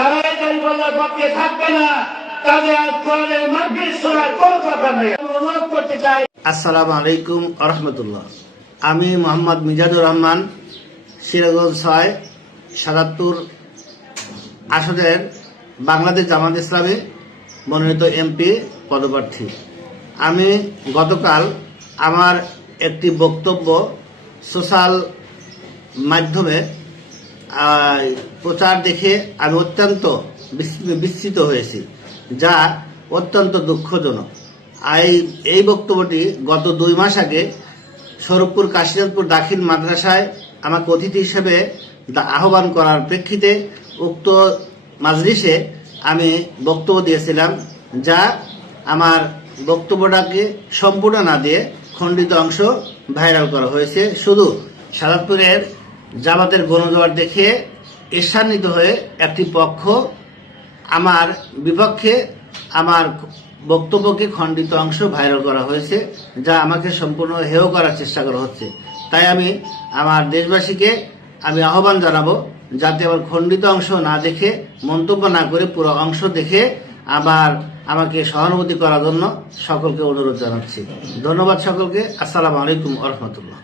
যারা এই গাড়িওয়ালার পক্ষে থাকবে না তাদের কোরআনের মাহফিল শোনার কোনো কথা নেই। অনুরোধ করতে চাই। আসসালামু আলাইকুম ওয়া রাহমাতুল্লাহ। আমি মোহাম্মদ মিজানুর রহমান, সিরাজগঞ্জ ৬ ৭৭ আসনের বাংলাদেশ জামাত ইসলামী মনোনীত এমপি পদপ্রার্থী। আমি গতকাল আমার একটি বক্তব্য সোশ্যাল মাধ্যমে প্রচার দেখে আমি অত্যন্ত বিস্মিত হয়েছি, যা অত্যন্ত দুঃখজনক। এই বক্তব্যটি গত ২ মাস আগে স্বরূপপুর কাশিনাথপুর দাখিল মাদ্রাসায় আমাকে অতিথি হিসেবে আহ্বান করার প্রেক্ষিতে উক্ত মাজলিসে আমি বক্তব্য দিয়েছিলাম, যা আমার বক্তব্যটাকে সম্পূর্ণ না দিয়ে খণ্ডিত অংশ ভাইরাল করা হয়েছে। শুধু সাদাতপুরের জামাতের গণজোয়ার দেখে ঈর্ষান্বিত হয়ে একটি পক্ষ আমার বিপক্ষে আমার বক্তব্যকে খণ্ডিত অংশ ভাইরাল করা হয়েছে, যা আমাকে সম্পূর্ণ হেয় করার চেষ্টা করা হচ্ছে। তাই আমি আমার দেশবাসীকে আহ্বান জানাবো, যাতে আমার খণ্ডিত অংশ না দেখে, মন্তব্য না করে পুরো অংশ দেখে আমাকে সহানুভূতি করার জন্য সকলকে অনুরোধ জানাচ্ছি। ধন্যবাদ সকলকে। আসসালামু আলাইকুম ওয়া রাহমাতুল্লাহ।